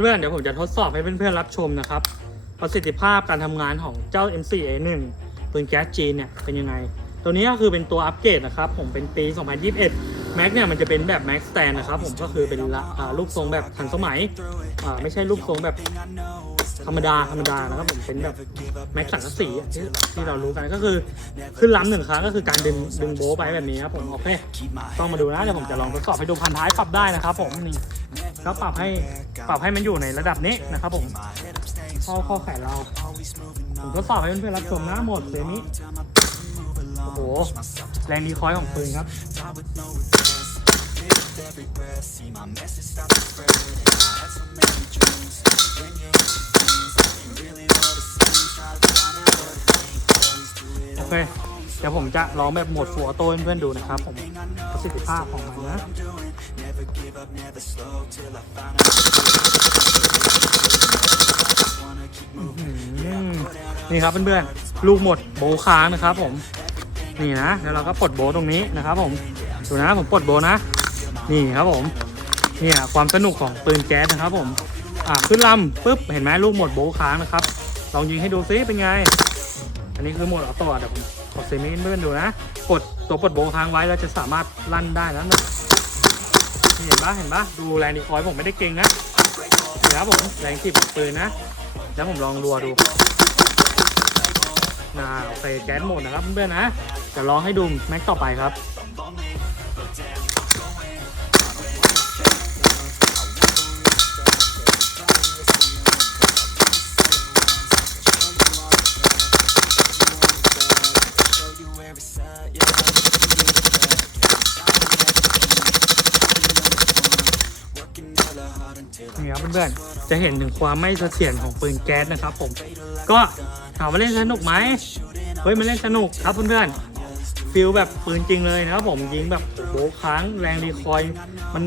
เพื่อนๆเดี๋ยวผมจะทดสอบให้เพื่อนๆรับชมนะครับ ประสิทธิภาพการทำงานของเจ้า M4A1 ปืนแก๊สจีนเนี่ยเป็นยังไง ตัวนี้ก็คือเป็นตัวอัปเกรดนะครับ ผมเป็นปี 2021 Mac เนี่ยมันจะเป็นแบบ Mac Stand นะครับผมก็คือเป็นละอ่ารูปทรงแบบทันสมัยไม่ใช่รูปทรงแบบธรรมดาธรรมดานะครับผมเป็นแบบ Mac สังกะสีที่ที่เรารู้กันก็คือขึ้นล้ำหนึ่งครั้งก็คือการดึงดึงโบไปแบบนี้ครับผมโอเคต้องมาดูนะเดี๋ยวผมจะลองทดสอบให้ดูพันท้ายปรับได้นะครับผมนี่ ก็ปรับให้ปรับให้มันอยู่ในระดับนี้นะครับผมข้อข้อแขนเราผมทดสอบให้เพื่อนๆรับชมนะหมดเซมิโอ้โห แรงดีคอยของปืนครับโอเค เดี๋ยวผมจะลองแบบโหมดฟัวโตให้เพื่อนๆดูนะครับผมประสิทธิภาพของมันนะ อืมนี่ครับเพื่อนๆ ลูกหมดโบว์ค้างนะครับผม นี่นะ แล้วเราก็ปลดโบว์ตรงนี้นะครับผม ดูนะผมปลดโบว์นะ นี่ครับผม เนี่ยความสนุกของปืนแก๊สนะครับผม อ่าขึ้นลำปุ๊บ เห็นไหมลูกหมดโบว์ค้างนะครับ ลองยิงให้ดูซิเป็นไง อันนี้คือโหมดออโต้อะเดี๋ยวผมกดเซมิให้เพื่อนๆดูนะ กดตัวปลดโบว์ค้างไว้แล้วจะสามารถลั่นได้แล้วนะนี่ เห็นปะเห็นปะดูแรงดีคอยผมไม่ได้เก่งนะนี่ครับผมแรงสิบของปืนนะ แล้วผมลองรัวดูนะโอเคแก๊สหมดนะครับเพื่อนๆนะจะลองให้ดูแม็กต่อไปครับ เพื่อนๆ จะเห็นถึงความไม่เสถียรของปืนแก๊สนะครับผม ก็ถามว่าเล่นสนุกไหมเฮ้ยมันเล่นสนุกครับเพื่อนๆ ฟิลแบบปืนจริงเลยนะครับผมยิงแบบโบะค้างแรงรีคอยล์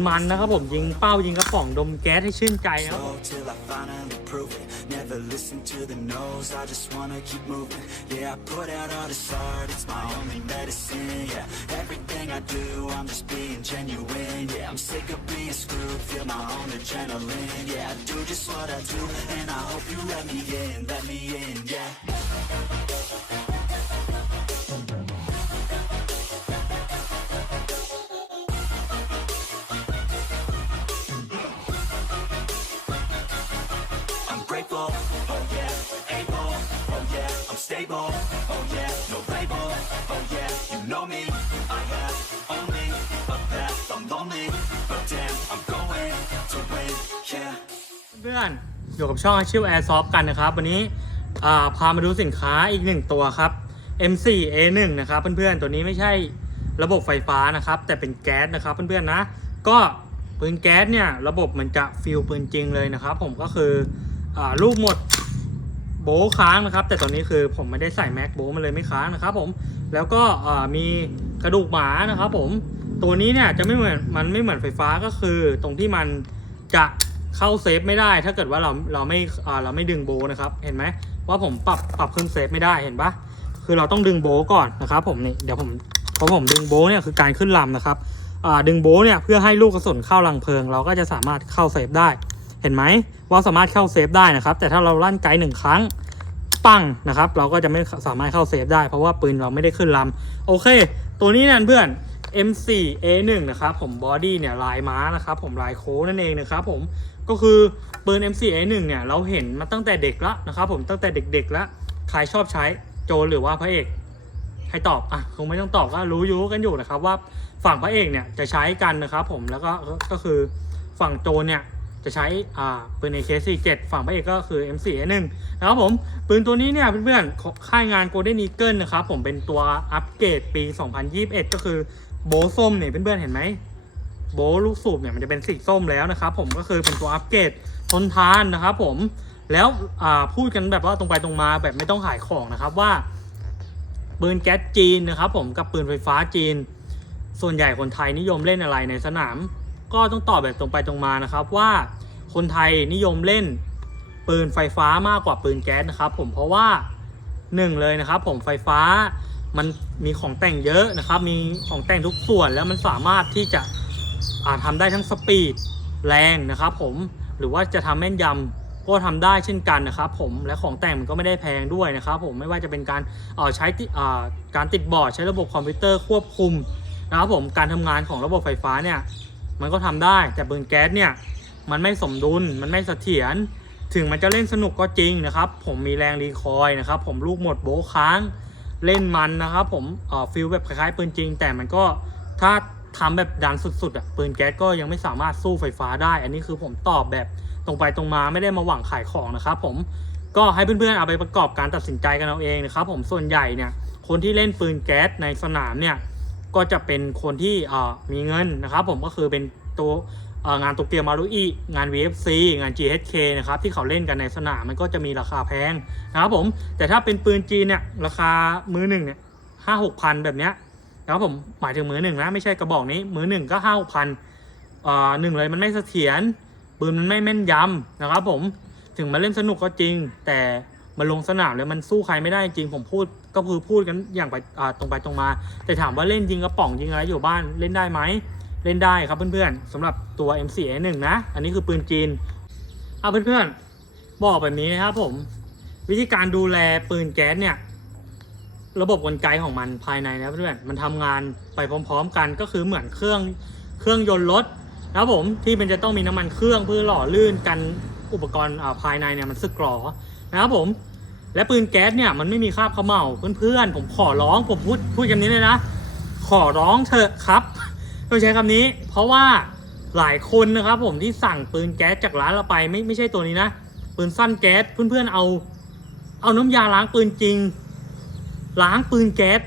มันๆนะครับผมยิงเป้ายิงกระป๋องดมแก๊สให้ชื่นใจครับ till I finally prove it. Never listen to the no's, I just wanna keep moving. Yeah, I put out all this art, it's my only medicine. Yeah, everything I do, I'm just being genuine. Yeah, I'm sick of being screwed, feel my own adrenaline. Yeah, I do just what I do, and I hope you let me in, let me in, yeah. พื่อนๆ อยู่กับช่องอาชิว Airsoft กันนะครับ วันนี้พามาดูสินค้าอีกหนึ่งตัวครับ M4A1 นะครับเพื่อนๆ ตัวนี้ไม่ใช่ระบบไฟฟ้านะครับ แต่เป็นแก๊สนะครับเพื่อนๆนะ ก็ปืนแก๊สเนี่ยระบบมันจะฟิลปืนจริงเลยนะครับ ผมก็คืออลูกหมดโบค้างนะครับ แต่ตอนนี้คือผมไม่ได้ใส่แม็กโบมันเลยไม่ค้างนะครับผมแล้วก็มีกระดูกหมานะครับผมตัวนี้เนี่ยจะไม่เหมือนมันไม่เหมือนไฟฟ้าก็คือตรงที่มันจะ เข้าเซฟไม่ได้ถ้าเกิดว่าเราเราไม่เราไม่ดึงโบนะครับเห็นไหมว่าผมปรับปรับขึ้นเซฟไม่ได้เห็นปะคือเราต้องดึงโบก่อนนะครับ ผมนี่เดี๋ยวผมพอผมดึงโบเนี่ยคือการขึ้นลำนะครับดึงโบเนี่ยเพื่อให้ลูกกระสุนเข้ารังเพลิง เราก็จะสามารถเข้าเซฟได้เห็นไหมว่าสามารถเข้าเซฟได้นะครับ แต่ถ้าเราลั่นไกลหนึ่งครั้งปังนะครับ เราก็จะไม่สามารถเข้าเซฟได้เพราะว่าปืนเราไม่ได้ขึ้นลำโอเค ตัวนี้นั่นเพื่อน M4A1 นะครับผมบอดี้เนี่ยลายม้านะครับผมลายโค้นั่นเองนะครับผม ก็คือปืน M4A1 เนี่ยเราเห็นมาตั้งแต่เด็กละนะครับผมตั้งแต่เด็กๆล้วใครชอบใช้โจหรือว่าพระเอกให้ตอบอะคงไม่ต้องตอบก็รู้อยู่กันอยู่นะครับว่าฝั่งพระเอกเนี่ยจะใช้กันนะครับผมแล้วก็ก็คือฝั่งโจเนี่ยจะใช้อ่าปืน AK47 ฝั่งพระเอกก็คือ M4A1 นะครับผมปืนตัวนี้เนี่ยเพื่อนๆค่ายงาน Golden Eagle นะครับผมเป็นตัวอัปเกรดปี 2021 ก็คือโบส้มเนี่ยเพื่อนๆเห็นไหม โบลูกสูบเนี่ยมันจะเป็นสีส้มแล้วนะครับผมก็คือเป็นตัวอัปเกรดทนทานนะครับผมแล้วพูดกันแบบว่าตรงไปตรงมาแบบไม่ต้องขายของนะครับว่าปืนแก๊สจีนนะครับผมกับปืนไฟฟ้าจีน ส่วนใหญ่คนไทยนิยมเล่นอะไรในสนาม ก็ต้องตอบแบบตรงไปตรงมานะครับว่าคนไทยนิยมเล่นปืนไฟฟ้ามากกว่าปืนแก๊สนะครับผมเพราะว่าหนึ่งเลยนะครับผมไฟฟ้ามันมีของแต่งเยอะนะครับ มีของแต่งทุกส่วนแล้วมันสามารถที่จะ ทำได้ทั้งสปีดแรงนะครับผมหรือว่าจะทำแม่นยำก็ทำได้เช่นกันนะครับผมและของแต่งมันก็ไม่ได้แพงด้วยนะครับผมไม่ว่าจะเป็นการเออใช้ติเอ่อการติดบอร์ดใช้ระบบคอมพิวเตอร์ควบคุมนะครับผมการทำงานของระบบไฟฟ้าเนี่ยมันก็ทำได้แต่ปืนแก๊สเนี่ยมันไม่สมดุลมันไม่เสถียรถึงมันจะเล่นสนุกก็จริงนะครับ ผมมีแรงรีคอยนะครับผมลูกหมดโบค้างเล่นมันนะครับผมเอ่อฟิลแบบคล้ายๆปืนจริง แต่มันก็ถ้า ทำแบบดันสุดๆอะปืนแก๊สก็ยังไม่สามารถสู้ไฟฟ้าได้ อันนี้คือผมตอบแบบตรงไปตรงมาไม่ได้มาหวังขายของนะครับผมก็ให้เพื่อนๆเอาไปประกอบการตัดสินใจกันเอาเองนะครับผมส่วนใหญ่เนี่ยคนที่เล่นปืนแก๊สในสนามเนี่ยก็จะเป็นคนที่มีเงินนะครับผมก็คือเป็นตัวงานโตเกียวมารุอีงาน VFC งาน GHK นะครับที่เขาเล่นกันในสนามมันก็จะมีราคาแพงนะครับผมแต่ถ้าเป็นปืนจีนเนี่ยราคามือหนึ่งเนี่ยห้าหกพันแบบเนี้ย นะครับผมหมายถึงมือหนึ่งนะไม่ใช่กระบอกนี้มือหนึ่งก็ห้าหกพันอ่อหนึ่งเลยมันไม่เสถียรปืนมันไม่แม่นยำนะครับผมถึงมาเล่นสนุกก็จริง แต่มันลงสนามแล้วมันสู้ใครไม่ได้จริงผมพูดก็คือพูดกันอย่างไปตรงไปตรงมา แต่ถามว่าเล่นยิงกระป๋องยิงอะไรอยู่บ้านเล่นได้ไหมเล่นได้ครับเพื่อนๆสำหรับตัว M4A1 นะ อันนี้คือปืนจีนเอาเพื่อนๆบอกแบบนี้นะครับผม วิธีการดูแลปืนแก๊สเนี่ย ระบบกลไกของมันภายในนะเพื่อนๆมันทำงานไปพร้อม ๆ กันก็คือเหมือนเครื่องเครื่องยนต์รถนะครับผมที่มันจะต้องมีน้ำมันเครื่องเพื่อหล่อลื่นกันอุปกรณ์อ่าภายในเนี่ยมันสึกหรอนะครับผมและปืนแก๊สเนี่ยมันไม่มีคราบเขม่าเพื่อนๆผมขอร้องผมพูดพูดคำนี้เลยนะ ขอร้องเถอะครับต้องใช้คำนี้ เพราะว่าหลายคนนะครับผมที่สั่งปืนแก๊สจากร้านเราไปไม่ไม่ใช่ตัวนี้นะ ปืนสั้นแก๊สเพื่อนๆเอา เอาน้ำยาล้างปืนจริง ล้างปืนแก๊ส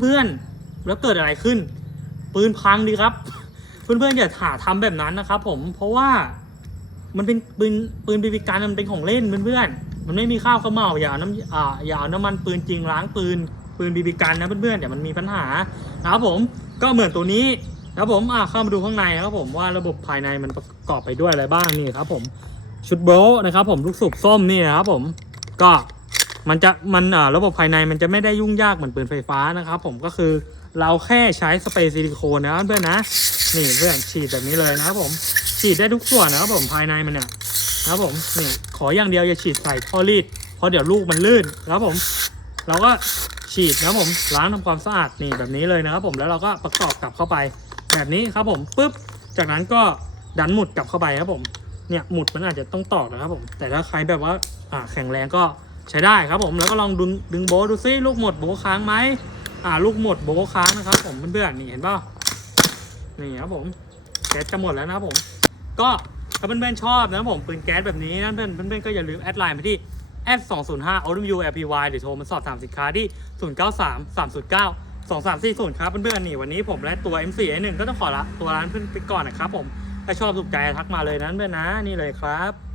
เพื่อนๆ แล้วเกิดอะไรขึ้น ปืนพังดีครับ เพื่อนๆอย่าหาทำแบบนั้นนะครับผมเพราะว่ามันเป็นปืนปืนบีบีกันมันเป็นของเล่นเพื่อนๆมันไม่มีข้าวขาวเมาอย่าเอาน้ำอ่าอย่าเอาน้ำมันปืนจริงล้างปืนปืนบีบีกันนะเพื่อนๆเดี๋ยวมันมีปัญหานะครับผมก็เหมือนตัวนี้ครับผมอ่าเข้ามาดูข้างในครับผมว่าระบบภายในมันประกอบไปด้วยอะไรบ้างนี่ครับผมชุดโบรนะครับผมลูกสูบส้มนี่นะครับผมก็ มันจะมันอ่ระบบภายในมันจะไม่ได้ยุ่งยากเหมือนปืนไฟฟ้านะครับผมก็คือเราแค่ใช้สเปรย์ซิลิโคนนะครับเพื่อนนะ นี่เพื่อนฉีดแบบนี้เลยนะครับผมฉีดได้ทุกส่วนนะครับผมภายในมันเนี่ยนะครับผมนี่ขออย่างเดียวอย่าฉีดใส่ท่อรีดเพราะเดี๋ยวลูกมันลื่นนะครับผม เราก็ฉีดนะครับผมล้างทำความสะอาดนี่แบบนี้เลยนะครับผมแล้วเราก็ประกอบกลับเข้าไป แบบนี้ครับผมปุ๊บจากนั้นก็ดันหมุดกลับเข้าไปครับผมเนี่ยหมุดมันอาจจะต้องตอกนะครับผม แต่ถ้าใครแบบว่าอ่าแข็งแรงก็ ใช้ได้ครับผมแล้วก็ลองดึงดึงโบดูซิลูกหมดโบค้างไหมอ่าลูกหมดโบค้างนะครับ ผมเพื่อนๆนี่เห็นป่ะนี่ครับผมแก๊สจะหมดแล้วนะครับผม ก็ถ้าเพื่อนๆชอบนะครับผมปืนแก๊สแบบนี้นะเพื่อนเพื่อนๆก็อย่าลืมแอดไลน์มาที่แอด205 o w l p y หรือโทรมาสอบถามสินค้าที่093 309 2340ครับเพื่อนๆนี่วันนี้ผมและตัว M4A1 ก็ต้องขอละตัวร้านเพื่อนไปก่อนนะครับผมถ้าชอบถูกใจทักมาเลยนะเพื่อนๆนะนี่เลยครับ